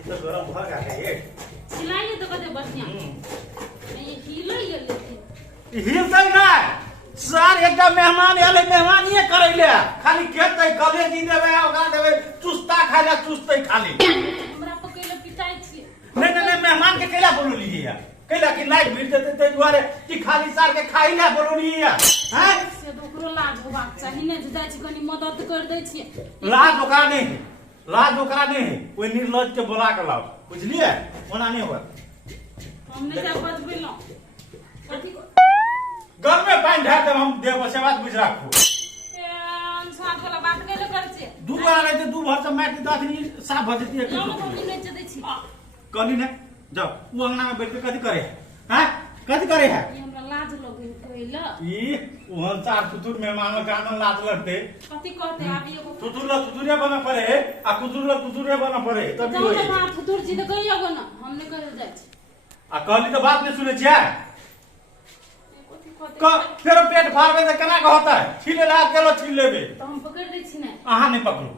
पानी तो गरम भर गया है ये सिलाइए तो कदे बढ़िया ये हिलइए लेकिन हिलतै ना सर एकदम मेहमान आले मेहमान ये करैले खाली खेतै कलेजी देबे ओगा देबे चुस्ता खाइला चुस्तै खाली हमरा पकैले पिटाई छी नहीं मेहमान के कैला बोललिए या कैला कि लाइट भीड़ देते ते दुआरे कि खाली सार के खाइला बोललिए या हैं से दोकरो लाज होबाक चाही ने जे जाइ छी कनी मदद कर दै छी लाज ओकरा नहीं है लाज ओकरा नहीं है कोई निर्लज के बोला के लाओ बुझलिए ओना नहीं होगा हमने जा बजबेलो कथि को घर में पानी ढार दे हम देव से बात बुझ राखू साफ वाला बात नहीं कर छी दू बार आए दू भर से माटी दादनी साफ भ जती है हम कथि नहीं दै छी कनी ने जाओ वो अंगना में बैठ के कथि करे हैं कथि करे है ये हमरा लाज लगै कहैला ई ओहन चार तुतुर मेहमान का आनंद लाज लगते कथि कहते आबी एगो तुतुरिया बना पड़े आ कुतुरिया बना पड़े तभी जाओ होई ना बात तुर जी तो कहियो गो ना हमने कह जाइ छी आ कहली तो बात नहीं सुने छिया कथि कहते क फेर पेट फाड़बे त केना के होता है छीले ला गेलो छील लेबे तो हम पकड़ दै छी ने अहाँ नहीं पकड़ू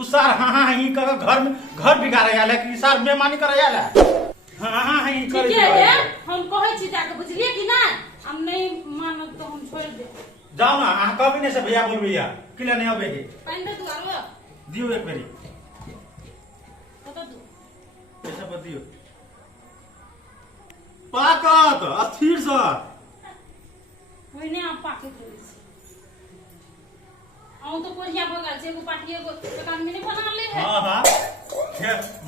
उ सार हां ही कर घर बिगाड़े आले कि सार बेमानी करे आले हां ही करे ठीक है हम कहै छी जाके बुझलिए कि ना हम नहीं मानब तो हम छोड़ दे जाओ ना अहाँ कभी नहीं से भैया बोल भैया किला नहीं आवे के पानी दे तू आलो दियो एक बेरी कत दू पैसा बतियो पाकत अस्थिर से होइने आप पाके करै छी आउ तो कोरिया बगल से एगो पाटी एगो एक आदमी ने बना ले है हां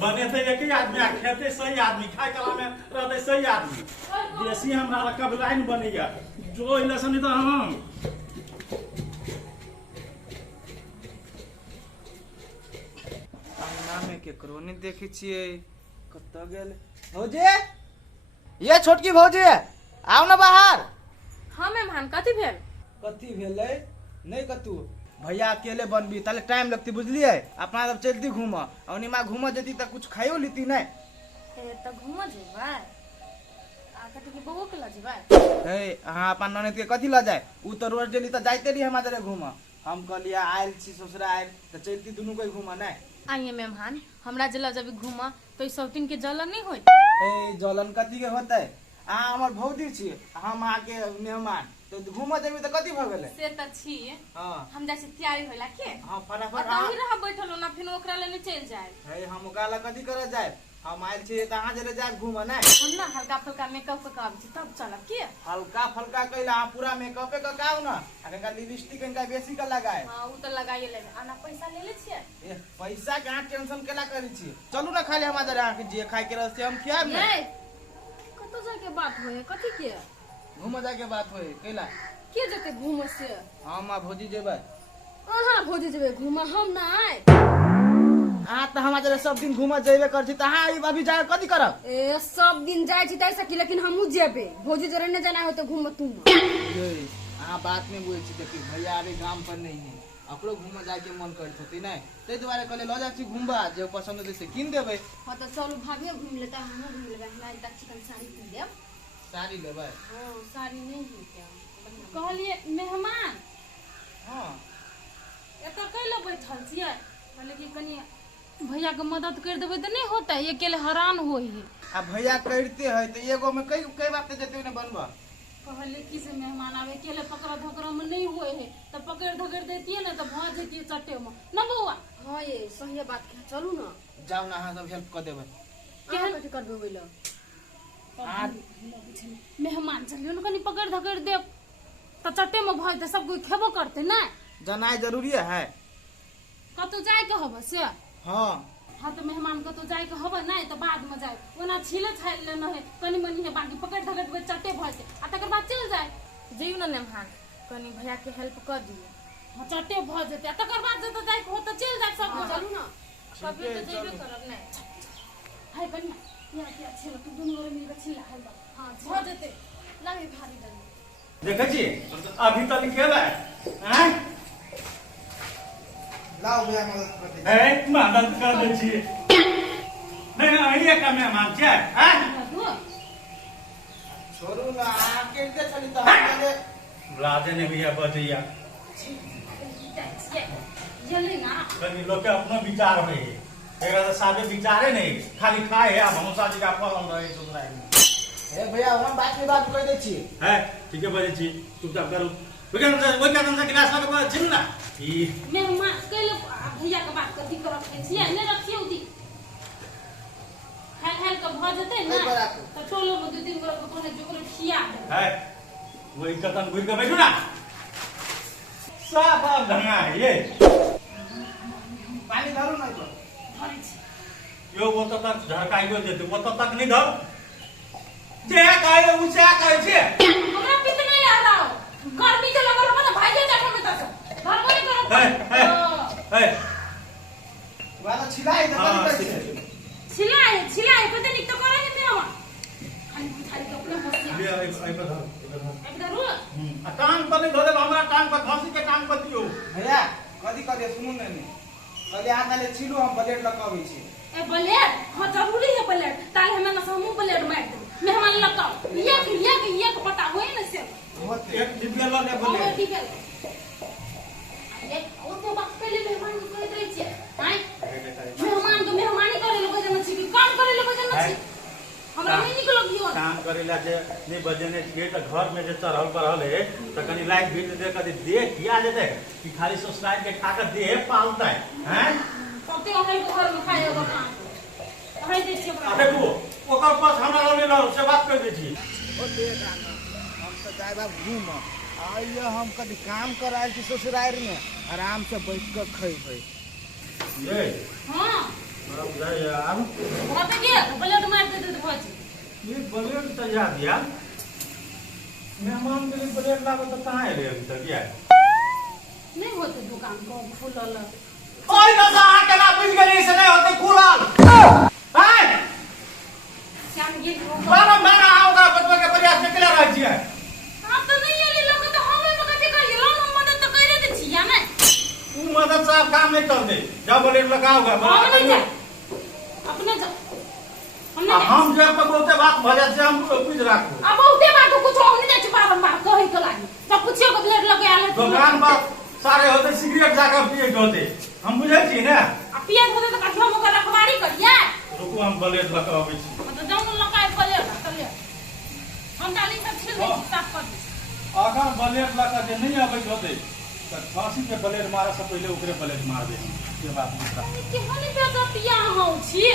बने थे एक ही आदमी आ खेते सही आदमी खाए कला में रहते सही आदमी देसी हमरा कब लाइन बनेगा जो इलेक्शन तो हम अंगना में केकरो नहीं देखै छियै कत गेल भौजी ये छोटकी भौजी आओ ना बाहर हाँ मेहमान कथी भेल कथी भेलै नहीं कतू भैया अकेले बनबी ताले टाइम लगती बुझलिए अपना जब चलती घूम औनीमा घूम जती त कुछ खाइयो लेती नहीं ए त घूम जेबै आ कथी के बबो के ल जेबै हे हां अपन ननद के कथी ल जाए उ तो रोज डेली त जाइते रही हमरा जरे घूम हम कहलिया आइल छी ससुरा आइल त चलती दुनु कोई घूम नहीं आइए मेहमान हमरा जला जब घूम तो ई सौतिन के जलन नहीं होई ए जलन कथी के होतै आ हमर भौजी छी हम आके मेहमान तो घूम जेबी त कथी भ गेलै से त छी हां हम जाइ छी तैयारी होइला के हां फटाफट बताही रह बैठल ना फिर ओकरा लेने चल जाए हे हम ओकरा कथी करे जाए हम आइल छी त अहाँ जरे जाए घूम नहीं हम ना हल्का फुल्का मेकअप के काम छी तब चलब के हल्का फल्का कैला आप पूरा मेकअप का काऊ ना अगर लिपस्टिक इनका बेसी का लगाए हां उ त लगाइए ले आना पैसा ले ले छिए ए पैसा के हाथ टेंशन केला करी छी चलू ना खाली हमरा जरे आके जे खाए के रस्ते हम खियाब ना नहीं कतो जाके बात होए कथी के घूम जाके बात होई कैला के जते घूम से हम आ भौजी जेबै अहाँ भोजे जेबै घूम हम ना आए आ त हमरा जरे सब दिन घूम जेबे कर छी त अहाँ अभी जाए कथी करब ए सब दिन जाय छी तैसे कि लेकिन हमहू जेबे भोजी जरे न जाना हो तो घूम तू ना ये अहाँ बात में बोल छी देखी भैया अभी गांव पर नहीं है अपनो घूम जाए के मन करत होती नहीं तै दुआरे कहले ल जा छी घूमबा जे पसंद होते से किन देबै हां तो चलू भाभी घूम लेता हम घूम लेबे हमरा एक चिकन साड़ी किन देब साड़ी लेबै हां साड़ी नहीं है क्या कहलिए मेहमान हां एत कैला बैठल छियै कहले कि कनी भैया के मदद कर देबै त नहीं होता है अकेले हैरान होई है आ भैया करते है तो एगो में कई बात जते ने बनबा कहले कि से मेहमान आवे अकेले पकड़ धकड़ में नहीं होए है त पकड़ धकड़ देतिए ना त भ जतिए चट्टे में न बउआ हां ये सही बात के चलू ना जाओ ना अहाँ सब हेल्प कर देबै केहन कथि करबे ओइला मेहमान चलियो न कनी पकड़ धकड़ देब त चट्टे में भ जते सब कोई खेबो करते ना जनाई जरूरी है कतो जाय के हबे से हां हाँ तो मेहमान को तो जाए के हबे नहीं तो बाद में जाए ओना छीले छाइल लेना है कनी मनी है बाकी पकड़ धकड़ के चट्टे भसे आ तकर बाद चल जाए जइयो ना मेहमान कनी भैया के हेल्प कर दियो हाँ चट्टे भ जते आ तकर बाद जब जाए हो तो चल जाए सब चलू ना कभी तो चलू। जइबे करब नहीं हाय कन्या या के अच्छे तू दोनों गोरे मिलके छिला हाय बा हां भ जते लगे भारी डर देखे छी अभी तक खेला हैं लाओ भैया मदद कर दे ए मदद कर दे छी नहीं आइडिया का मेहमान छै हैं छोड़ू ना आके के चली त हम कहले राजे ने भैया बजैया जल्दी ना कनी लोग के अपना विचार होय एकरा तो साबे विचारे नहीं खाली खाए है हम साजी का फल हम रहे ससुराल में ए भैया हम बात में बात कह दै छी है ठीक है बजे छी चुपचाप करू ओइ का से गिलास लगा छिन ना ई मेहमान कइले भैया के बात करती कर रखे छिए ने रखिए उदी हेल के भ जते ना तो टोलो में 2-3 गो को ने जोकर खिया है वही कतन घुर के बैठू ना साफ ढंगा है ये पानी धरू नहीं तो धरे छी यो वो तक झरकाइयो देते वो तक नहीं धर जे कहे ऊंचा कहे छे हमरा पित नहीं आ रहा गर्मी के लगल हो ना भाई जे जाठो में तस घर में करो है वाला छिलाई त हां कथि कहै छिलाए पता नहीं तो करे नहीं मेवा खाली खाली के अपने हंसिया ले आई पर धर एक धरू टांग पर नहीं धरे हमरा टांग पर फांसी के टांग पर दियो भैया कथि कहै सुनू ने कले आताले छिलू हम बलेट लगाबै छी ए ब्लेड हां जरूरी है ब्लेड ताले हमें ना हमू ब्लेड मार दे मेहमान लगाओ एक पता होए ना से एक डिब्बा ले बोले और ठीक है एक और तो बात पहले मेहमान को कह दे छी हां मेहमान को मेहमानी करे लोग जन छी काम करे लोग जन छी हमरा नहीं निकलो कियो काम करेला जे नहीं बजने छिए त घर में जे चढ़ल पड़ल है त कनी लाइट भी दे कदी देख किया जेते कि खाली ससुराल के खाकर दे पालता है हैं सबते ओहे के घर में खाए होगा काम कहे दे छी आ देखो ओकर पास हमरा ले लो से बात कर दे छी ओ देख हम तो जाए बा घूम आइए हम कभी काम कराए छी ससुराल में आराम से बैठ कर खइबै ये हां अब जाए यार वहां पे के ब्लेड मार दे तो भौजी ये बलेट तो याद दिया मेहमान के लिए बलेट लावे तो कहां है रे अभी तक क्या नहीं होते दुकान को खुलल ओए ना सा आके ना बुझ गई से नहीं होते खुलल हैं श्याम गेट हो बारंबार आओगा बतवा के प्रयास में क्लियर रह छिए आप तो नहीं आले लोग तो हमें मदद कर लो हम मदद तो करे दे छिया ना तू मदद से आप काम नहीं कर दे जब बलेट लगाओगा हम नहीं जा अपने जा हमने हम जो पे बोलते बात भजा से हम कुछ राखो अब बहुते बात कुछ हम नहीं जा बारंबार कहे के लागी सब कुछ को ब्लेड लगे आले दुकान पर सारे होते सिगरेट जाकर पिए होते हम बुझे छी ना अब पिए होते तो कठवा में रखवारी करिए रुको हम बलेट लगावे छी तो जाऊं लगा ब्लेड चलिए हम डाली सब छिल दे साफ कर दे अगर बलेट लगा के नहीं आवे होते तो फांसी के बलेट मारे से पहले ओकरे बलेट मार दे ये बात नहीं कि हनी बेजतिया हो छी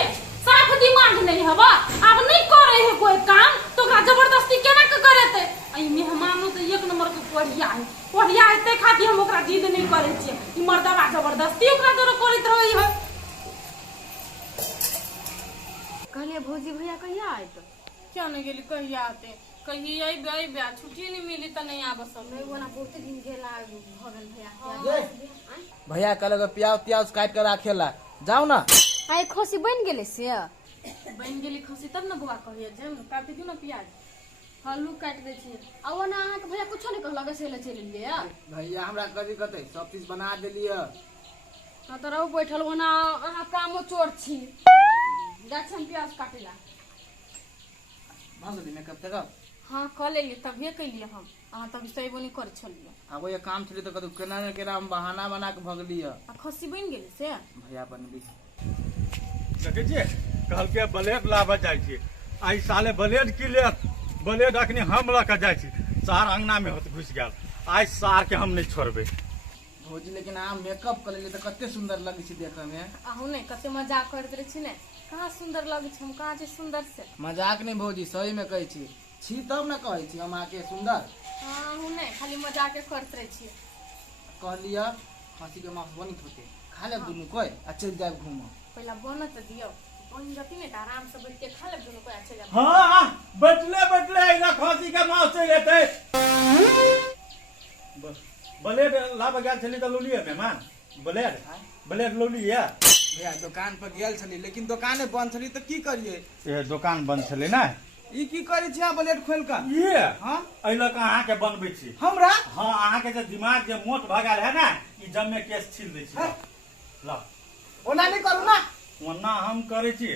साफ दिमाग नहीं हवा अब नहीं करे है कोई काम तो का जबरदस्ती केना के करते आई मेहमानो तो एक नंबर के पढ़िया है ते खातिर हम ओकरा जिद नहीं करे छी ई मर्दवा जबरदस्ती ओकरा तोरा करत रहई है कहलिए भौजी भैया कहिया आए तो क्या नहीं गेली कहिया आते कहीं आई ब्याह छुट्टी नहीं मिली तो नहीं आब सब नहीं वो ना बहुत दिन गेला भगन भैया भैया कल प्याज प्याज काट कर राखेला जाओ ना आए खोसी बन गेले से बन गेली खसी तब ना बुआ कहिए जम काट दियो ना प्याज आलू काट दे छी अब ना अहाँ के भैया कुछो नहीं कहलक से ले चल लिए भैया हमरा कथी कहते सब चीज बना देलिए ना तो रहू बैठल हो ना अहाँ कामो चोर छी जा हम प्याज काटेला भगली में कब तक हाँ कह लेलिए तभिए कैलिए हम अहाँ तभी सही बोनी कर छलिए अब ये काम छले तो कतु केना ने केना हम बहाना बना के भगली है आ खसी बन गेली से भैया बनली देखे छिए कहल के बलेट लाबा जाय छी आई साले बलेट की ले बलेट अखनी हम ल के जाय छी सार अंगना में होत घुस गेल आज सार के हम नहीं छोड़बे भौजी लेकिन अहाँ मेकअप कर लेलिए तो कते सुंदर लगे छी देखे में आहू नहीं कते मजाक करत रहे छी ने कहाँ सुंदर लगे छी हम कहाँ जे सुंदर से मजाक नहीं भौजी सही में कहै छी तब ना कहै छी हम आके सुंदर आहू नहीं खाली मजाक करत रहे छी कहलिए खसी के मांस बनित होते खा ले दुनू कोई आ चल जाए घूम पहला बन तो दियो बन जती ने आराम से बैठ के खा ले दोनों को अच्छा जा हां बैठले इना खसी के मांस से लेते बलेट लाबा गेल छली त लोलिए मेहमान बलेट लोलिए भैया दुकान पर गेल छली लेकिन दुकाने बंद छली तो की करिए ये दुकान बंद छले ना ई की करै छी ब्लेड खोल के ये हां अइला का अहाँ के बनबै छी हमरा हां अहाँ के जे दिमाग जे मोट भगाल है ना ई जब में केस छील दै छी ला ओना नहीं करू ना ओना हम करे छी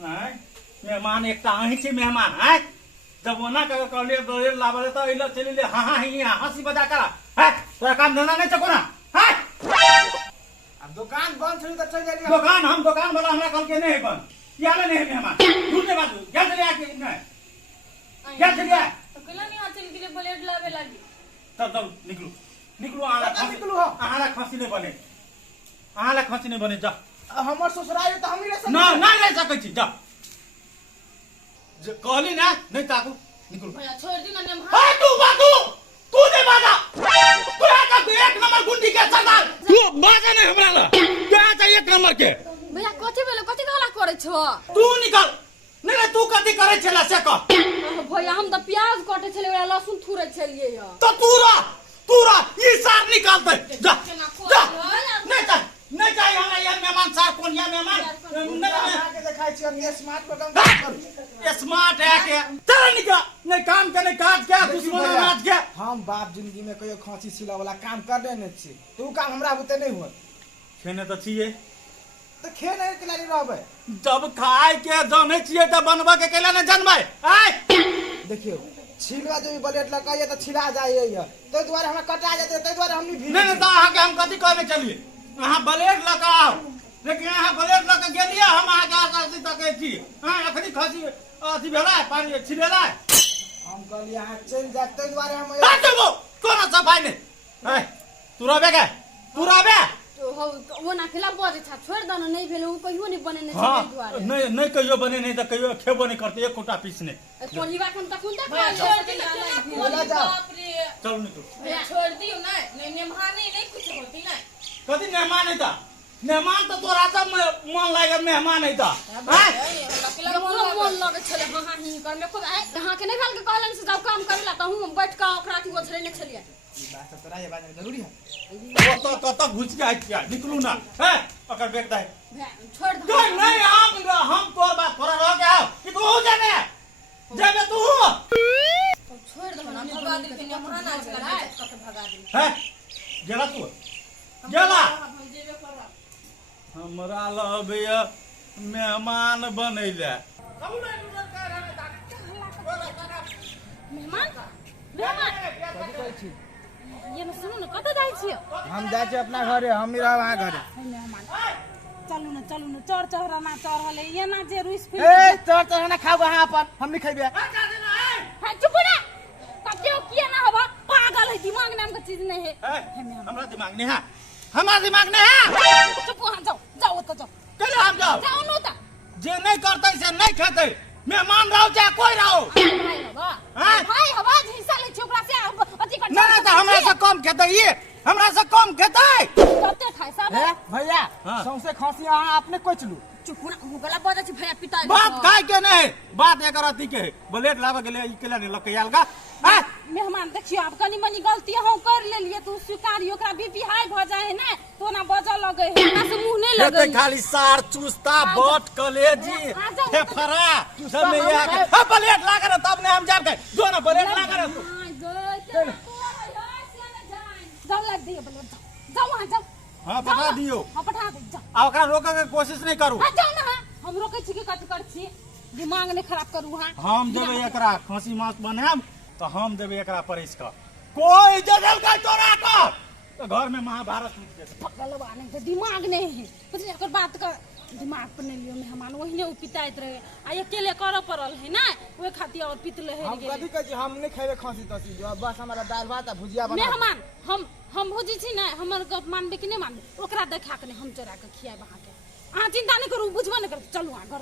हैं मेहमान एकटा अहीं छी मेहमान हैं जब ओना के कहलिए बलेट लाबा त अइला चली ले हां ही हंसी बजा कर है तोरा काम धंधा नहीं चको ना है अब दुकान बंद छोड़ी तो चल जाइए दुकान हम दुकान वाला हमरा कल के नहीं है बन या नहीं है मेहमान झूठे बात क्या चले आके नहीं क्या चले आ तो कला नहीं हाथ चल के ब्लेड लावे लागी तब निकलो निकलो आला खसी नहीं बने आला खसी नहीं बने जा हमर ससुराल तो हम ही रह ना ना ले सकै छी जा कहली ना नहीं ताकू निकलो भैया छोड़ दी ना नेम ए तू दे बाजा तू आका तू एक नंबर गुंडी के सरदार तू बाजा नहीं हमरा ला क्या चाहिए एक नंबर के भैया कथि भेले कथि गला करे छो तू निकल नहीं तू कथि करे छला से कह भैया हम त प्याज काटे छले वाला लहसुन थुरे छलिए या तो तूरा ई सार निकाल दे जा जा नहीं चाहिए हमरा यार मेहमान सार कौन या मेहमान के देखाई छी हम स्मार्ट पर काम करू स्मार्ट है के चल निकल नहीं काम के नहीं काज के दुश्मन राज के हम बाप जिंदगी में कहियो खांसी सिला वाला काम कर देने छी तू काम हमरा बुते नहीं हो खेने तो छिए तो खे नहीं के लागी रहबे जब खाए के जाने छिए त बनबा के केला न जानबै आय देखियो छिलवा जो ब्लेड लगाइए तो छिला जाइए तो द्वारा हमरा कटा जाते तो द्वारा हमनी भी नहीं तो अहाँ के हम कथि कहने चलिए अहाँ ब्लेड लगाओ लेकिन अहाँ ब्लेड लगा गेलिए हम अहाँ के आसासी तकै छी हां अखनी खसी अथि भेला पानी छिलेला हम कहलिए हां चल जाते द्वारा हम ताकबो कोनो सफाई नहीं ए तू रहबे वो ना खिला बजे था छोड़ दन नहीं भेले उ कहियो नहीं बने नहीं हां द्वारे नहीं कहियो बने नहीं तो कहियो खेबो नहीं करते एक कोटा पीस ने कोढ़ीवा कन त कुन त छोड़ दी ना बाप रे चल निकल भैया छोड़ दियो ना मेहमान नहीं कुछ होती ना कथि मेहमान है ता मेहमान तो तोरा सब मन लागे मेहमान है ता हैं पूरा मन लगे छले हां ही कर में खुद हां के नहीं खाल के कहलन से जाओ काम करेला त हम बैठ के ओकरा की गोछरे ने छलिए ई बात तोरा ये बात जरूरी है कत घुस जाए क्या निकलू ना है पकड़ बैग दे छोड़ तो नहीं हम तोर बात थोड़ा रह गया कि तू जाने जाने तू छोड़ दो ना भगा दे के मेहमान आ चला भगा दे है गेला तू गेला हमरा लबे मेहमान बनैले मेहमान मेहमान कथि कहै छी ये न सुनो न कतऽ जाइ छियै हम जाय छी अपना घरे हम नहीं रहब वहां घरे मेहमान चलू न चढ़ चढ़ना चढ़ले ये ना जे रुइस फिर ए चढ़ चढ़ना खाओ वहां अपन हम नहीं खइबे हां चुप ना कते किया ना हवा पागल है दिमाग नाम का चीज नहीं है हमरा दिमाग नहीं है हमारा दिमाग नहीं है चुप वहां जाओ तो जाओ चलो हम जाओ जाओ न त जे नहीं करते से नहीं खेते मेहमान रहो चाहे कोई रहो भाई हवा हिस्सा ले छोकरा से अथी कर नहीं तो हमरा से कम खेते ये हमरा से कम खेते कते खाए सब ए भैया हाँ। सौंसे खांसी अहाँ अपने कोच लू चुप ना गला बजे छी भैया पिता बात काय के नहीं बात एक अथी के ब्लेड लावे के लिए इकेला नहीं लके आलगा मेहमान देखियो आप कनी मनी गलती हम कर लेलिए तो स्वीकारी ओकरा बीपी हाई भ जाए है ना तो ना बजा लगे है ना से मुंह नहीं लगे खाली सार चूस्ता बट कलेजी फेफड़ा सब में ये हां ब्लेड लगा रे तब ने हम जाब के जो ना ब्लेड लगा रे जाओ लग दिए बोलो जाओ वहां जाओ हां पठा दियो हां पठा दे जाओ आ ओकरा रोके के कोशिश नहीं करू हां जाओ ना हम रोके छी के कट कर छी दिमाग ने खराब करू हां हम देबे एकरा खसी मांस बनाम तो हम देबे एकरा परिस का कोई जगल का तोरा का तो घर में महाभारत लूट दे पकड़वा नहीं तो दिमाग नहीं है कुछ एकर बात का दिमाग पर नहीं लियो मेहमान वही उ पिताइत रहे आ अकेले करऽ पड़ल है ना ओए खातिर और पितले है हम कथि कहै छी हम नहीं खइबे खांसी तसी जो बस हमारा दाल भात आ भुजिया बना मेहमान हम भुजी छी ना हमर गप मानबे कि नहीं मानबे ओकरा देखा के हम चोरा के खियाब अहाँ के अहाँ चिंता नहीं करू बुझबो नहीं करू चलू अहाँ घर